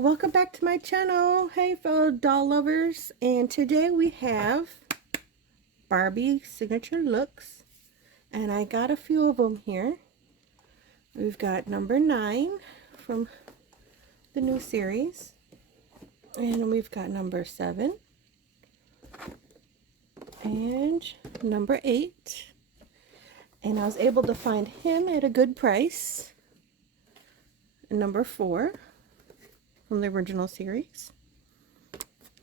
Welcome back to my channel. Hey fellow doll lovers, and today we have Barbie signature looks, and I got a few of them here. We've got number 9 from the new series, and we've got number 7 and number 8, and I was able to find him at a good price. Number 4 from the original series.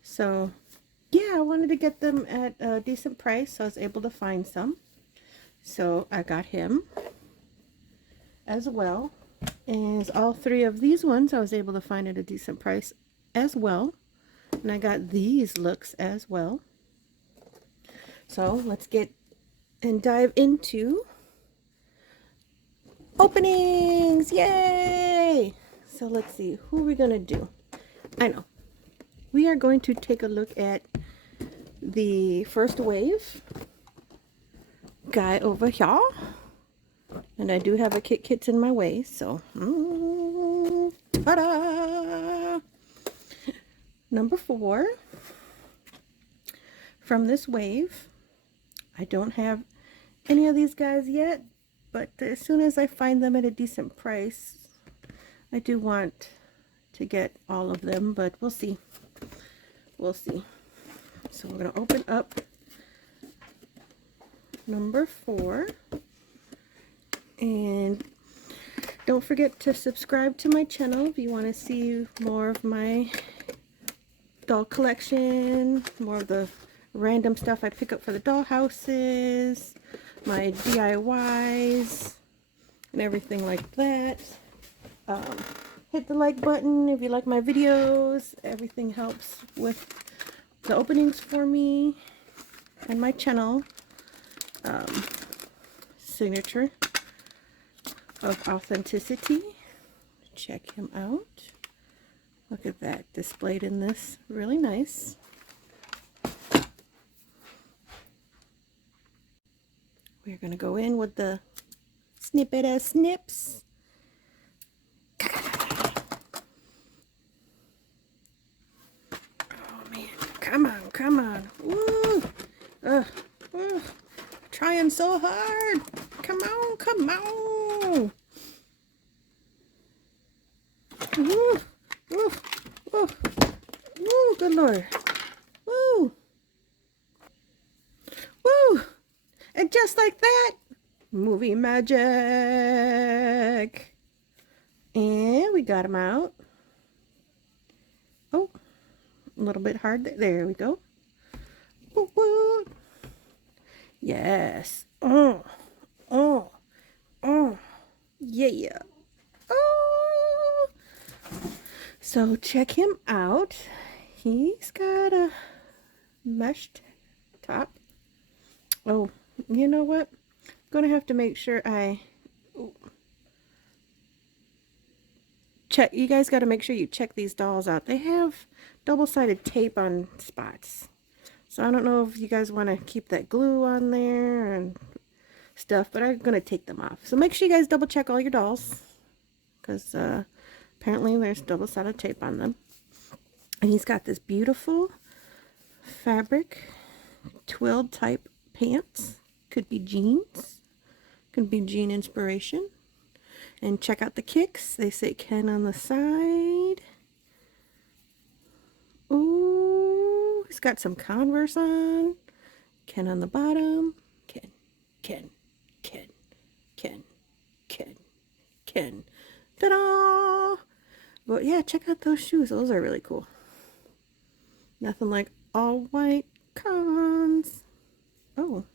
So yeah, I wanted to get them at a decent price, so I was able to find some. So I got him as well. And all 3 of these ones I was able to find at a decent price as well. And I got these looks as well. So let's get and dive into openings. Yay! So let's see, who are we gonna do? I know. We are going to take a look at the first wave guy over here. And I do have a Kits in my way, so ta-da! Number 4 from this wave. I don't have any of these guys yet, but as soon as I find them at a decent price, I do want to get all of them, but we'll see. We'll see. So we're going to open up number 4. And don't forget to subscribe to my channel if you want to see more of my doll collection, more of the random stuff I pick up for the doll houses, my DIYs, and everything like that. Hit the like button if you like my videos. Everything helps with the openings for me and my channel. Signature of authenticity. Check him out. Look at that displayed in this. Really nice. We're going to go in with the snippet as snips. Come on. Woo! Trying so hard. Come on. Woo! Good Lord. Woo! And just like that, movie magic. And we got him out. Oh, a little bit hard. There we go. Woo. Yes. Yeah. Oh. So check him out. He's got a mesh top. Oh, you know what? I'm gonna have to make sure I check. You guys got to make sure you check these dolls out. They have double-sided tape on spots. So I don't know if you guys want to keep that glue on there and stuff, but I'm going to take them off. So make sure you guys double check all your dolls, because apparently there's double-sided tape on them. And he's got this beautiful fabric twilled type pants. Could be jeans. Could be jean inspiration. And check out the kicks. They say Ken on the side. Ooh, he's got some Converse on. Ken on the bottom. Ken. Ta-da! But yeah, check out those shoes. Those are really cool. Nothing like all white cons. Oh.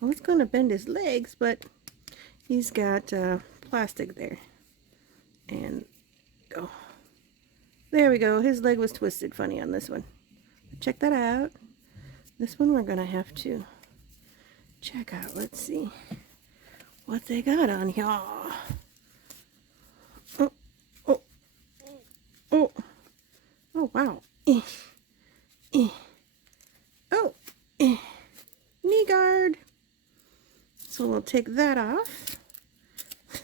I was going to bend his legs, but he's got plastic there. And go. There we go. His leg was twisted funny on this one. Check that out. This one we're going to have to check out. Let's see what they got on here. Oh, wow. Knee guard. So we'll take that off.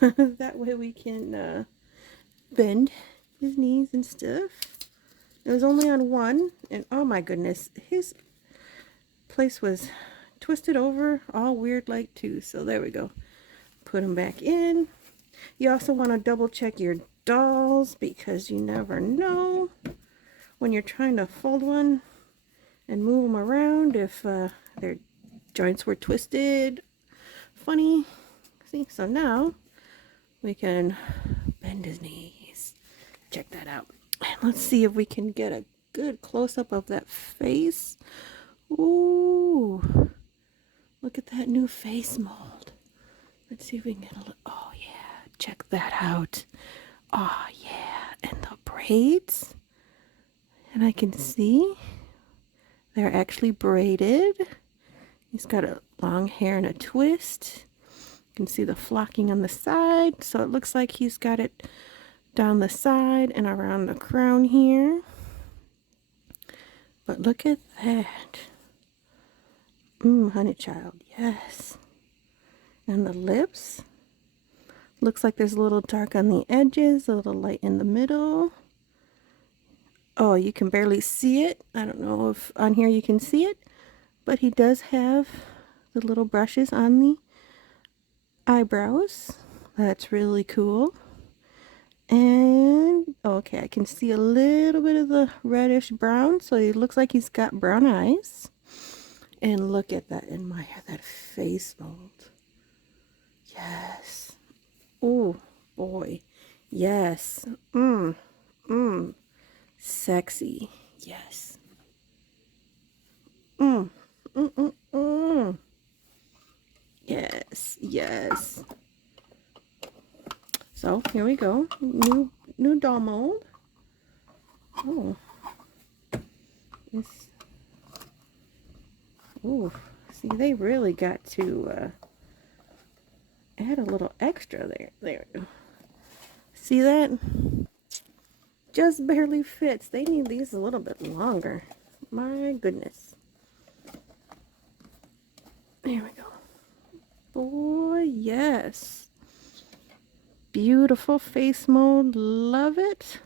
That way we can bend his knees and stuff. It was only on one, and oh my goodness, his place was twisted over, all weird like too. So there we go. Put him back in. You also want to double check your dolls because you never know when you're trying to fold one and move them around if their joints were twisted funny. See, so now we can bend his knees. Check that out. And let's see if we can get a good close-up of that face. Ooh, look at that new face mold. Let's see if we can get a look. Oh yeah, check that out. Oh yeah, and the braids. And I can see they're actually braided. He's got a long hair and a twist. You can see the flocking on the side. So it looks like he's got it down the side and around the crown here. But look at that. Honey child, yes. And the lips. Looks like there's a little dark on the edges, a little light in the middle. Oh, you can barely see it. I don't know if on here you can see it, but he does have the little brushes on the eyebrows. That's really cool. And okay, I can see a little bit of the reddish brown, so it looks like he's got brown eyes. And look at that, admire that face mold. Yes. Oh boy. Yes. Sexy. Yes. Yes, yes. So here we go. New doll mold. Oh. This. Ooh. See, they really got to add a little extra there. There we go. See that? Just barely fits. They need these a little bit longer. My goodness. There we go. Boy, yes. Beautiful face mold. Love it.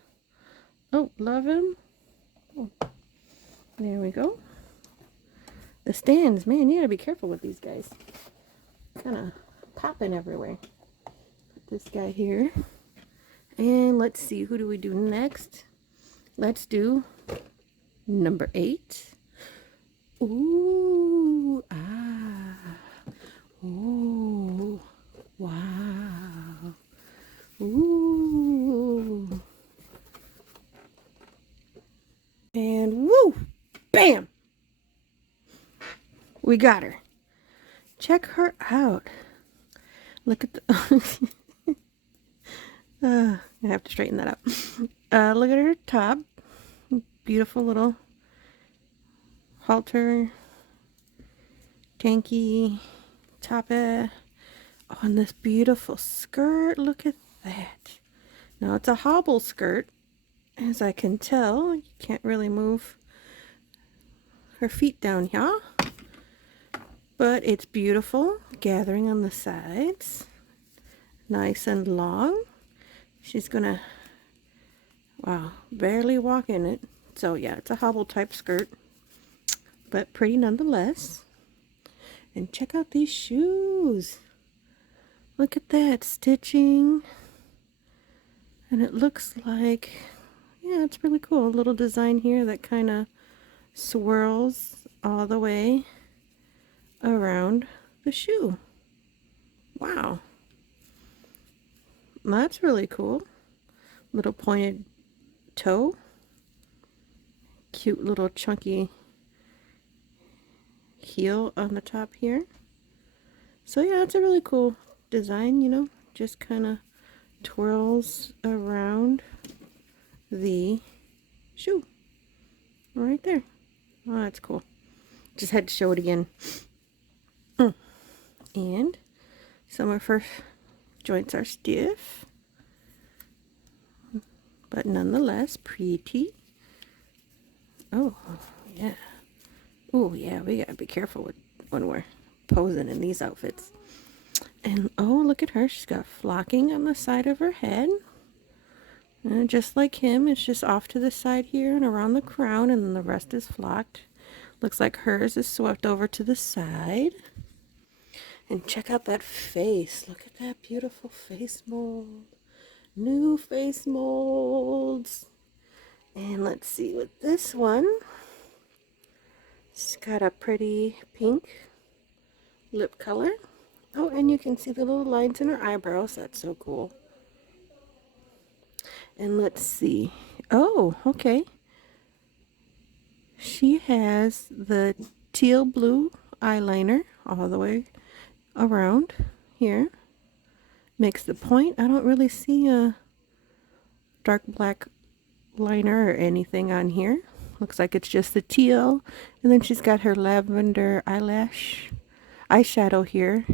Oh, love him. Oh. There we go. The stands, man, you gotta be careful with these guys. Kind of popping everywhere. Put this guy here. And let's see, who do we do next? Let's do number 8. Ooh, ooh, wow, ooh. And woo, bam! We got her. Check her out. Look at the... I have to straighten that up. Look at her top. Beautiful little halter, tanky top. Oh, and this beautiful skirt. Look at that. Now it's a hobble skirt, as I can tell. You can't really move her feet down here. But it's beautiful, gathering on the sides. Nice and long. She's gonna, wow, barely walk in it. So yeah, it's a hobble type skirt, but pretty nonetheless. And check out these shoes. Look at that stitching. And it looks like, yeah, it's really cool. A little design here that kind of swirls all the way around the shoe. Wow. That's really cool. Little pointed toe. Cute little chunky heel on the top here. So yeah, it's a really cool design, you know. Just kind of twirls around the shoe. Right there. Oh, that's cool. Just had to show it again. And some of her joints are stiff, but nonetheless pretty. Oh, yeah. Oh, yeah, we gotta be careful with when we're posing in these outfits. And oh, look at her. She's got flocking on the side of her head. And just like him, it's just off to the side here and around the crown, and then the rest is flocked. Looks like hers is swept over to the side. And check out that face. Look at that beautiful face mold. New face molds. And let's see with this one. It's got a pretty pink lip color. Oh, and you can see the little lines in her eyebrows. That's so cool. And let's see. Oh, okay. She has the teal blue eyeliner all the way around here. Makes the point. I don't really see a dark black liner or anything on here. Looks like it's just the teal. And then she's got her lavender eyeshadow here.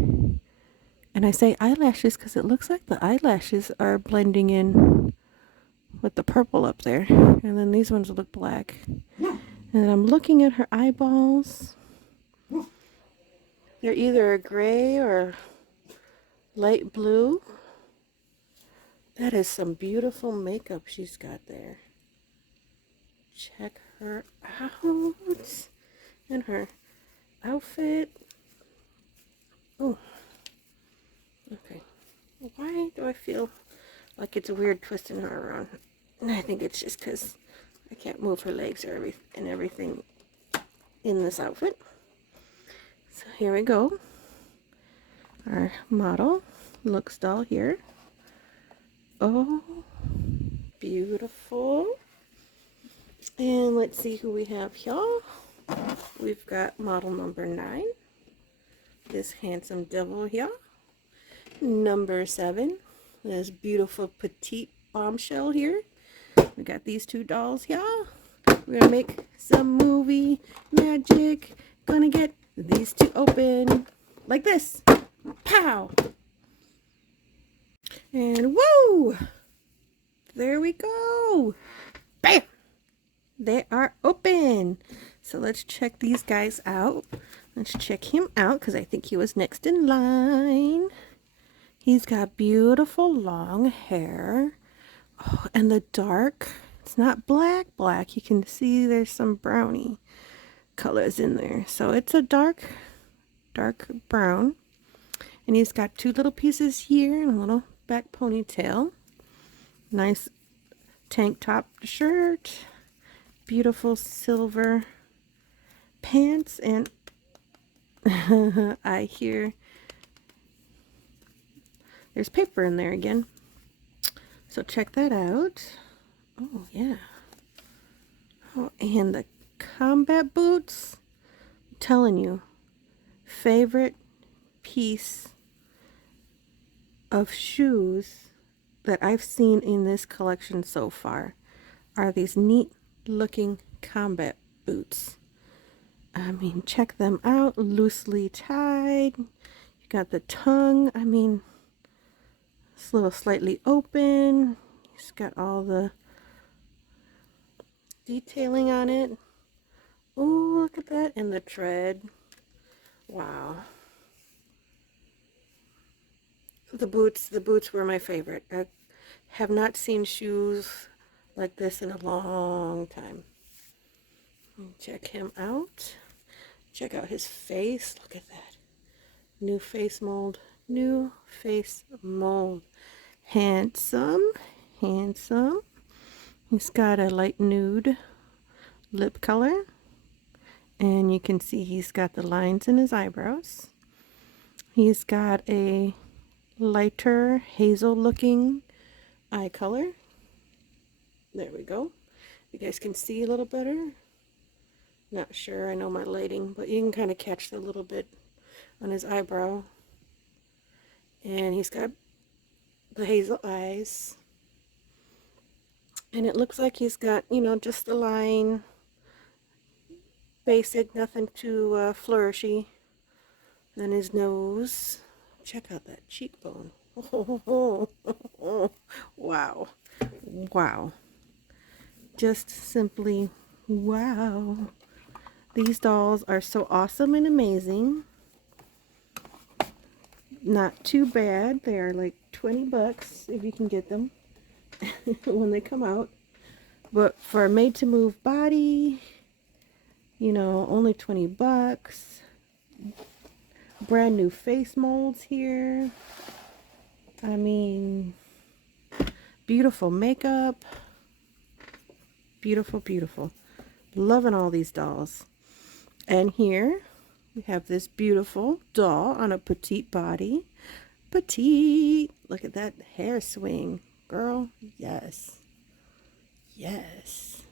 And I say eyelashes because it looks like the eyelashes are blending in with the purple up there. And then these ones look black. And I'm looking at her eyeballs. They're either a gray or light blue. That is some beautiful makeup she's got there. Check her out. And her outfit. Oh. Okay. Why do I feel like it's weird twisting her around? And I think it's just because I can't move her legs or everything in this outfit. So here we go. Our model looks doll here. Oh, beautiful. And let's see who we have here. We've got model number 9. This handsome devil here. Number 7. This beautiful petite bombshell here. We got these 2 dolls here. We're gonna make some movie magic. Gonna get these 2 open like this. Pow! And whoa! There we go. Bam! They are open. So let's check these guys out. Let's check him out because I think he was next in line. He's got beautiful long hair. Oh, and the dark, it's not black. You can see there's some brownie colors in there. So it's a dark brown. And he's got 2 little pieces here and a little back ponytail. Nice tank top shirt. Beautiful silver pants. And I hear there's paper in there again. So check that out. Oh, yeah. Oh, and the combat boots. I'm telling you, favorite piece of shoes that I've seen in this collection so far are these neat looking combat boots. I mean, check them out. Loosely tied. You got the tongue. I mean, it's a little slightly open. It's got all the detailing on it. Oh, look at that. And the tread. Wow. The boots were my favorite. I have not seen shoes like this in a long time. Check him out. Check out his face. Look at that. New face mold. New face mold. Handsome. Handsome. He's got a light nude lip color. And you can see he's got the lines in his eyebrows. He's got a lighter hazel looking eye color. There we go. You guys can see a little better. Not sure, I know my lighting, but you can kind of catch the little bit on his eyebrow. And he's got the hazel eyes. And it looks like he's got, you know, just the line. Basic, nothing too flourishy. Then his nose. Check out that cheekbone. Oh, wow. Wow. Just simply wow. These dolls are so awesome and amazing. not too bad. They are like 20 bucks if you can get them when they come out. But for a made to move body, you know, only 20 bucks. Brand new face molds here. I mean, beautiful makeup. Beautiful, beautiful. Loving all these dolls. And here we have this beautiful doll on a petite body. Petite. Look at that hair swing. Girl, yes. Yes.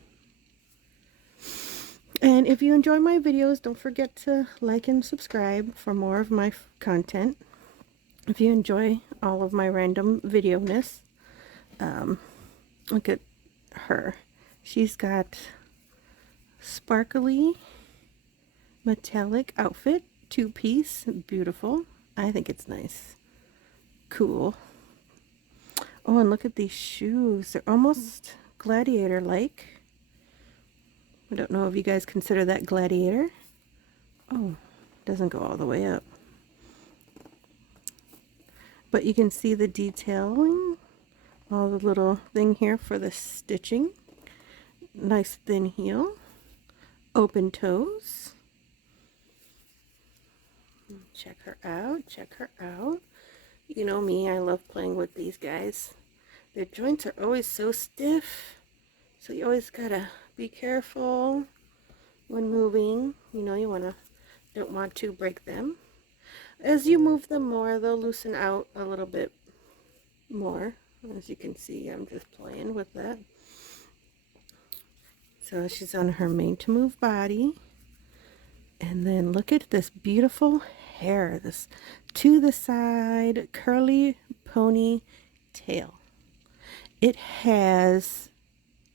And if you enjoy my videos, don't forget to like and subscribe for more of my content. If you enjoy all of my random video-ness, look at her. She's got sparkly metallic outfit, two-piece, beautiful. I think it's nice. Cool. Oh, and look at these shoes. They're almost gladiator-like. I don't know if you guys consider that gladiator. Oh, doesn't go all the way up. But you can see the detailing, all the little thing here for the stitching. Nice thin heel, open toes. Check her out, check her out. You know me, I love playing with these guys. Their joints are always so stiff, so you always gotta be careful when moving. You know, don't want to break them. As you move them more, they'll loosen out a little bit more. As you can see, I'm just playing with that. So she's on her made to move body. And then look at this beautiful hair. This to the side curly pony tail. It has,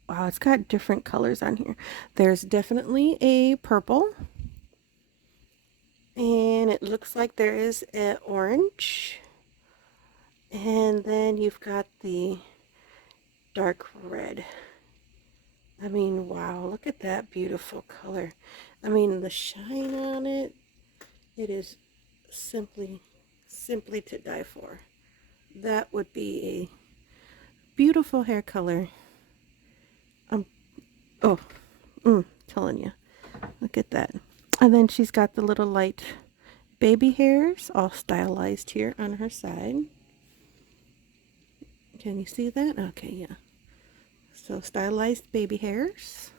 wow, it's got different colors on here. There's definitely a purple. And it looks like there is an orange. And then you've got the dark red. I mean, wow, look at that beautiful color. I mean, the shine on it, it is simply to die for. That would be a beautiful hair color. Telling you. Look at that. And then she's got the little light baby hairs all stylized here on her side. Can you see that? Okay, yeah. So stylized baby hairs.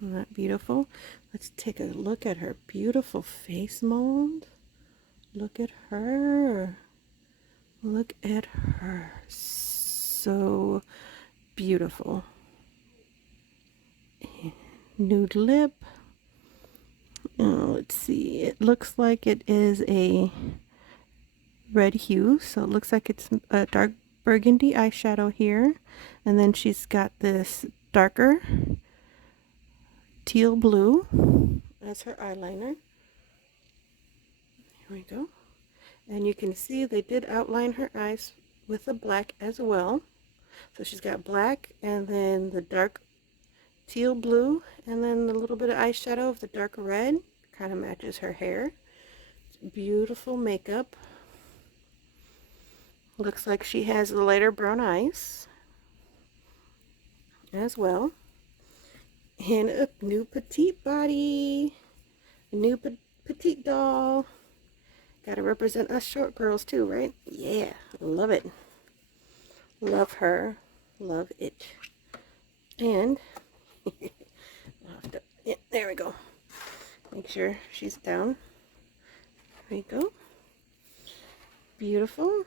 Isn't that beautiful? Let's take a look at her beautiful face mold. Look at her. Look at her. So beautiful. Nude lip. Oh, let's see. It looks like it is a red hue. So it looks like it's a dark burgundy eyeshadow here. And then she's got this darker teal blue as her eyeliner. Here we go. And you can see they did outline her eyes with the black as well. So she's got black and then the dark teal blue and then the little bit of eyeshadow of the dark red. Kind of matches her hair. Beautiful makeup. Looks like she has the lighter brown eyes as well. And a new petite body. A new petite doll. Gotta represent us short girls too, right? Yeah, love it. Love her. Love it. And I'll have to, yeah, there we go. Make sure she's down. There we go. Beautiful.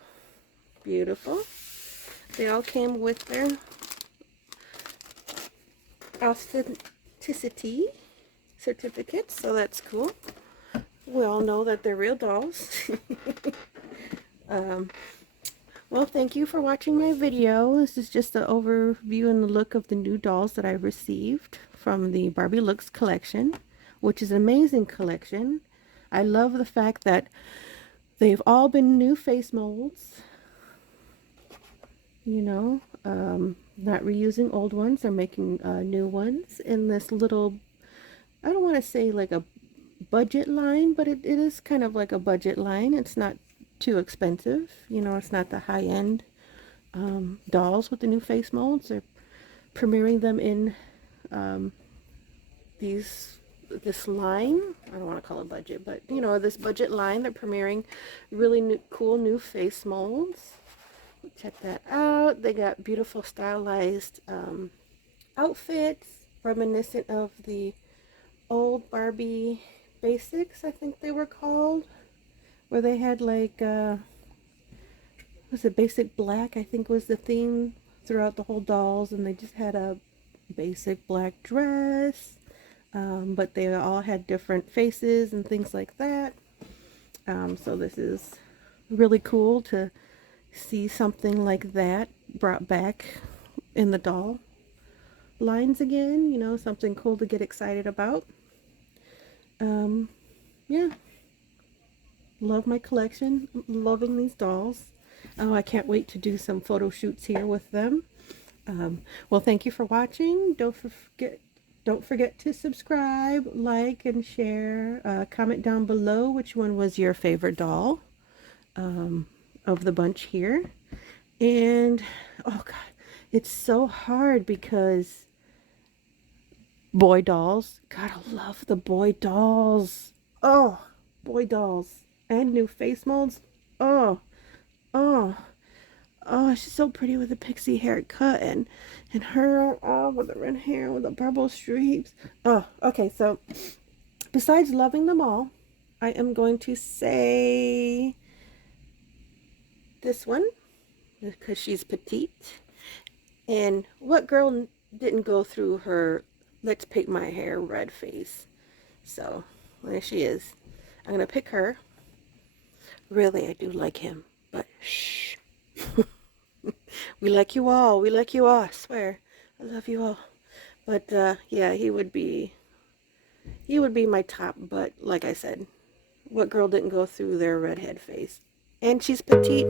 Beautiful. They all came with their authenticity certificates, so that's cool. We all know that they're real dolls. Well, thank you for watching my video. This is just an overview and the look of the new dolls that I received from the Barbie Looks collection, which is an amazing collection. I love the fact that they've all been new face molds. You know, not reusing old ones. They're making new ones in this little, I don't want to say like a budget line, but it is kind of like a budget line. It's not too expensive. You know, it's not the high-end dolls with the new face molds. They're premiering them in this line. I don't want to call it budget, but you know, this budget line. They're premiering really cool new face molds. Check that out. They got beautiful stylized outfits reminiscent of the old Barbie basics, I think they were called, where they had like was it basic black, I think was the theme throughout the whole dolls, and they just had a basic black dress, but they all had different faces and things like that. So this is really cool to see something like that brought back in the doll lines again, you know, something cool to get excited about. Yeah, love my collection. I'm loving these dolls. Oh, I can't wait to do some photo shoots here with them. Well, thank you for watching. Don't forget to subscribe, like, and share. Comment down below which one was your favorite doll of the bunch here. And oh god, it's so hard because boy dolls, gotta love the boy dolls. Oh, boy dolls and new face molds. Oh, oh, oh, she's so pretty with a pixie haircut and her, oh, with the red hair with the purple streaks. Oh, okay, so besides loving them all, I am going to say this one because she's petite. And what girl didn't go through her let's paint my hair red phase? So there she is. I'm gonna pick her. Really, I do like him, but shh. We like you all. We like you all. I swear, I love you all. But yeah, he would be my top. But like I said, what girl didn't go through their redhead phase? And she's petite.